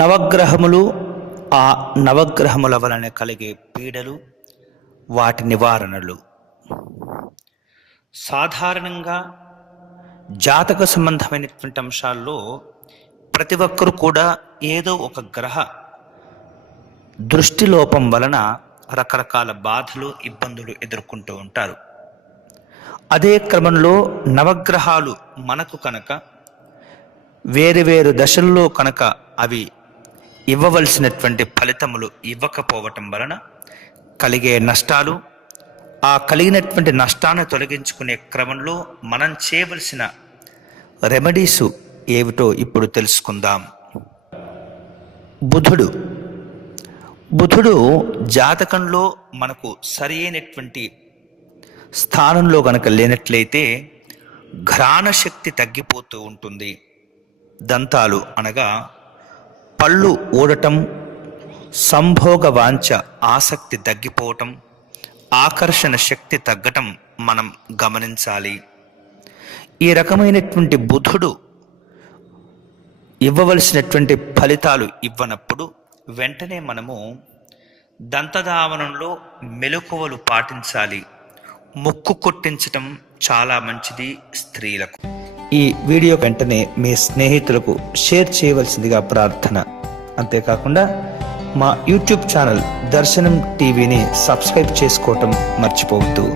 నవగ్రహములు, ఆ నవగ్రహముల వలన కలిగే పీడలు, వాటి నివారణలు. సాధారణంగా జాతక సంబంధమైనటువంటి అంశాల్లో ప్రతి ఒక్కరు కూడా ఏదో ఒక గ్రహ దృష్టిలోపం వలన రకరకాల బాధలు, ఇబ్బందులు ఎదుర్కొంటూ ఉంటారు. అదే క్రమంలో నవగ్రహాలు మనకు కనుక వేరు దశల్లో కనుక అవి ఇవ్వవలసినటువంటి ఫలితములు ఇవ్వకపోవటం వలన కలిగే నష్టాలు, ఆ కలిగినటువంటి నష్టాన్ని తొలగించుకునే క్రమంలో మనం చేయవలసిన రెమెడీసు ఏమిటో ఇప్పుడు తెలుసుకుందాం. బుధుడు జాతకంలో మనకు సరి అయినటువంటి స్థానంలో కనుక లేనట్లయితే ఘ్రాణ శక్తి తగ్గిపోతూ ఉంటుంది. దంతాలు అనగా పళ్ళు ఊడటం, సంభోగ వాంఛ ఆసక్తి తగ్గిపోవటం, ఆకర్షణ శక్తి తగ్గటం మనం గమనించాలి. ఈ రకమైనటువంటి బుధుడు ఇవ్వవలసినటువంటి ఫలితాలు ఇవ్వనప్పుడు వెంటనే మనము దంతధావనంలో మెలకువలు పాటించాలి. ముక్కు కొట్టించటం చాలా మంచిది స్త్రీలకు. ఈ వీడియో వెంటనే మీ స్నేహితులకు షేర్ చేయవలసిందిగా ప్రార్థన. అంతేకాకుండా మా యూట్యూబ్ ఛానల్ దర్శనం టీవీని సబ్స్క్రైబ్ చేసుకోవటం మర్చిపోవద్దు.